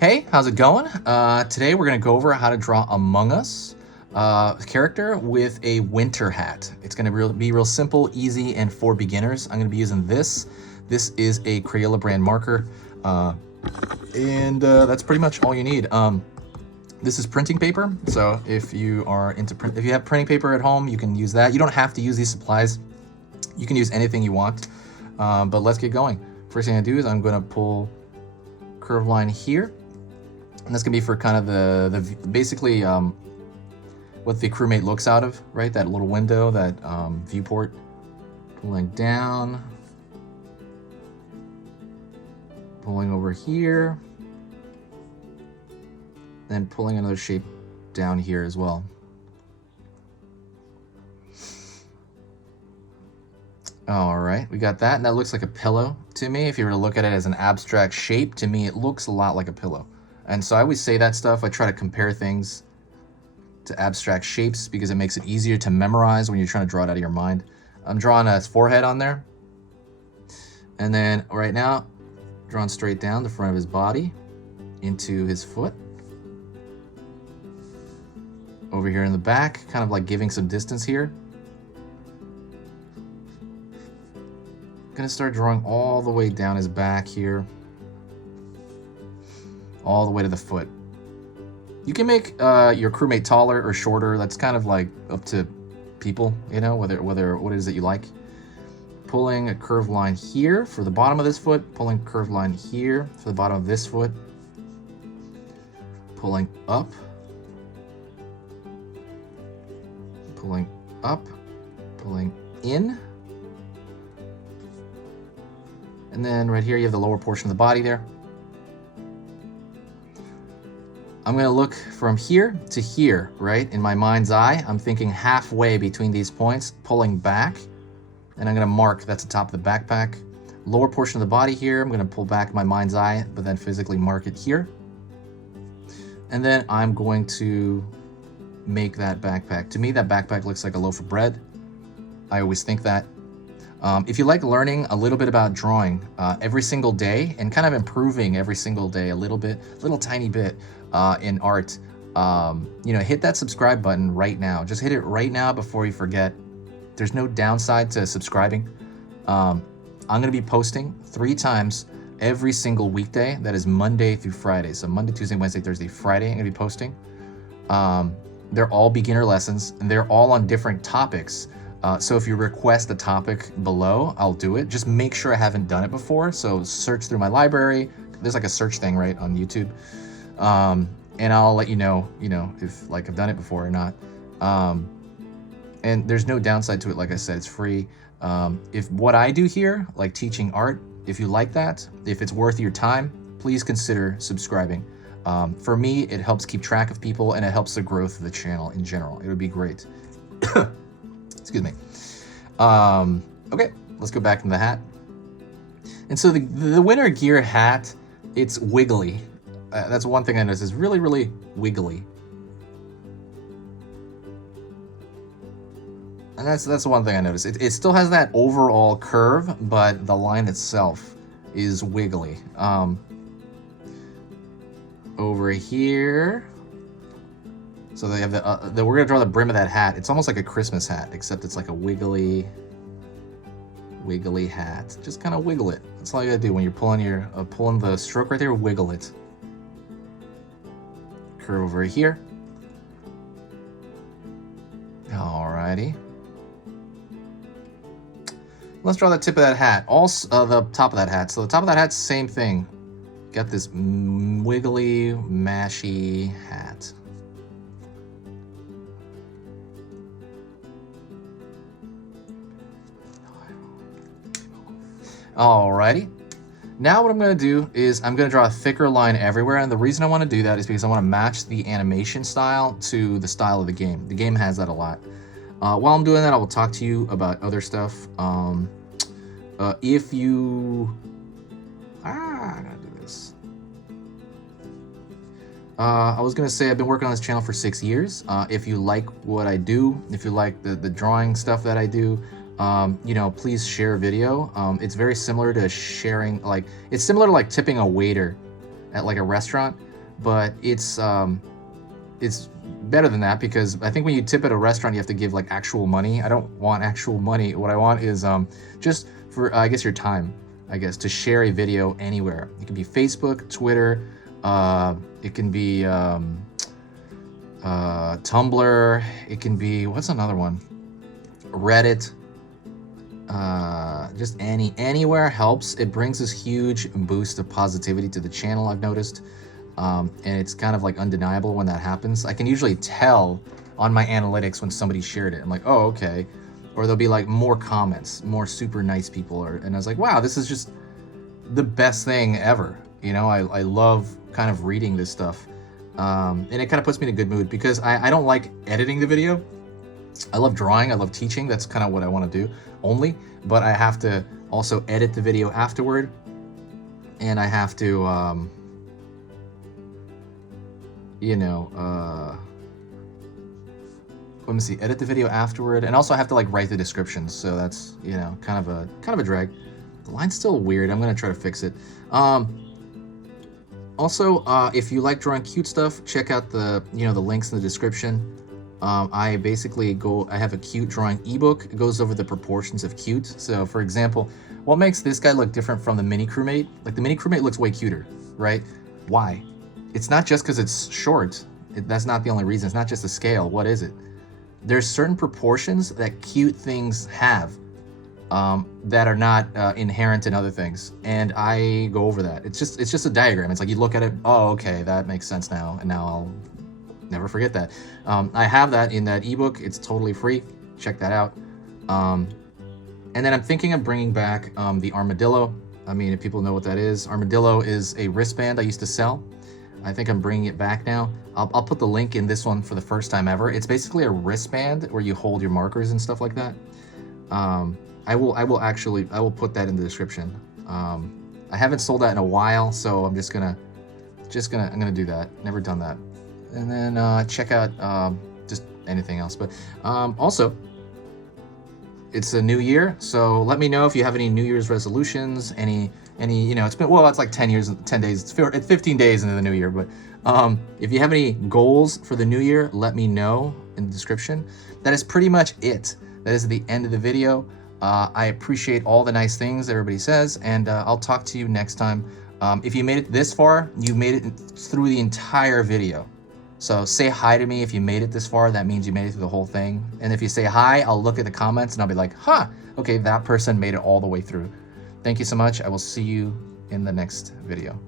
Hey, how's it going? Today we're going to go over how to draw Among Us character with a winter hat. It's going to be real simple, easy, and for beginners. I'm going to be using this. This is a Crayola brand marker, and that's pretty much all you need. This is printing paper, so if you are into if you have printing paper at home, you can use that. You don't have to use these supplies. You can use anything you want, but let's get going. First thing I do is I'm going to pull curved line here. And that's gonna be for kind of the basically what the crewmate looks out of, right? That little window, that viewport. Pulling down, pulling over here, and pulling another shape down here as well. All right, we got that, and that looks like a pillow to me. If you were to look at it as an abstract shape, to me it looks a lot like a pillow. And so I always say that stuff. I try to compare things to abstract shapes because it makes it easier to memorize when you're trying to draw it out of your mind. I'm drawing a forehead on there. And then right now, drawing straight down the front of his body into his foot. Over here in the back, kind of like giving some distance here. Gonna start drawing all the way down his back here. All the way to the foot. You can make your crewmate taller or shorter. That's kind of like up to people, you know, whether what it is that you like. Pulling a curved line here for the bottom of this foot, pulling a curved line here for the bottom of this foot. Pulling up. Pulling up, pulling in. And then right here you have the lower portion of the body there. I'm going to look from here to here, right? In my mind's eye, I'm thinking halfway between these points, pulling back, and I'm going to mark, that's the top of the backpack. Lower portion of the body here, I'm going to pull back my mind's eye, but then physically mark it here. And then I'm going to make that backpack. To me, that backpack looks like a loaf of bread. I always think that. If you like learning a little bit about drawing every single day and kind of improving every single day a little bit, little tiny bit in art, hit that subscribe button right now. Just hit it right now before you forget. There's no downside to subscribing. I'm going to be posting 3 times every single weekday. That is Monday through Friday. So Monday, Tuesday, Wednesday, Thursday, Friday, I'm going to be posting. They're all beginner lessons, and they're all on different topics. So if you request a topic below, I'll do it. Just make sure I haven't done it before. So search through my library. There's like a search thing, right, on YouTube. And I'll let you know, if like I've done it before or not. And there's no downside to it. Like I said, it's free. If what I do here, like teaching art, if you like that, if it's worth your time, please consider subscribing. For me, it helps keep track of people and it helps the growth of the channel in general. It would be great. Excuse me. Okay, let's go back into the hat. And so the winter gear hat, it's wiggly. That's one thing I noticed, is really, really wiggly. And that's one thing I noticed. It still has that overall curve, but the line itself is wiggly. Over here. So they have we're gonna draw the brim of that hat. It's almost like a Christmas hat, except it's like a wiggly hat. Just kind of wiggle it. That's all you gotta do when you're pulling the stroke right there. Wiggle it. Curve over here. Alrighty. Let's draw the tip of that hat. Also, the top of that hat. So the top of that hat's same thing. Got this wiggly, mashy hat. Alrighty. Now what I'm going to do is I'm going to draw a thicker line everywhere, and the reason I want to do that is because I want to match the animation style to the style of the game. The game has that a lot. While I'm doing that, I will talk to you about other stuff. If you... I gotta do this. I was going to say I've been working on this channel for 6 years. If you like what I do, if you like the drawing stuff that I do, please share a video. It's very similar to sharing, it's similar to like tipping a waiter at like a restaurant. but it's better than that, because I think when you tip at a restaurant, you have to give like actual money. I don't want actual money. What I want is just for I guess your time, I guess, to share a video anywhere. It can be Facebook, Twitter, it can be Tumblr, it can be, what's another one? Reddit. Just anywhere helps. It brings this huge boost of positivity to the channel, I've noticed. And it's kind of like undeniable when that happens. I can usually tell on my analytics when somebody shared it. I'm like, oh, okay. Or there'll be like more comments, more super nice people. And I was like, wow, this is just the best thing ever. You know, I love kind of reading this stuff. And it kind of puts me in a good mood, because I don't like editing the video. I love drawing, I love teaching. That's kind of what I want to do only. But I have to also edit the video afterward. And I have to, you know, let me see, edit the video afterward, and also I have to like write the descriptions, so that's, you know, kind of a drag. The line's still weird. I'm gonna try to fix it. Also, if you like drawing cute stuff, check out the links in the description. I basically I have a cute drawing ebook. It goes over the proportions of cute. So for example, what makes this guy look different from the mini crewmate? Like the mini crewmate looks way cuter, right? Why? It's not just because it's short. That's not the only reason. It's not just the scale. What is it? There's certain proportions that cute things have that are not inherent in other things, and I go over that. It's just a diagram. It's like you look at it, oh, okay, that makes sense now, and now I'll never forget that. I have that in that ebook. It's totally free. Check that out. And then I'm thinking of bringing back the armadillo. I mean, if people know what that is, armadillo is a wristband I used to sell. I think I'm bringing it back now. I'll put the link in this one for the first time ever. It's basically a wristband where you hold your markers and stuff like that. I will put that in the description. I haven't sold that in a while, so I'm gonna do that. Never done that. And then check out just anything else. But also, it's a new year, so let me know if you have any New Year's resolutions, any it's been, well, it's like 10 days, it's 15 days into the new year, but if you have any goals for the new year, let me know in the description. That is pretty much it. That is the end of the video. I appreciate all the nice things everybody says, and I'll talk to you next time. If you made it this far, you made it through the entire video. So say hi to me if you made it this far. That means you made it through the whole thing. And if you say hi, I'll look at the comments and I'll be like, huh, okay, that person made it all the way through. Thank you so much. I will see you in the next video.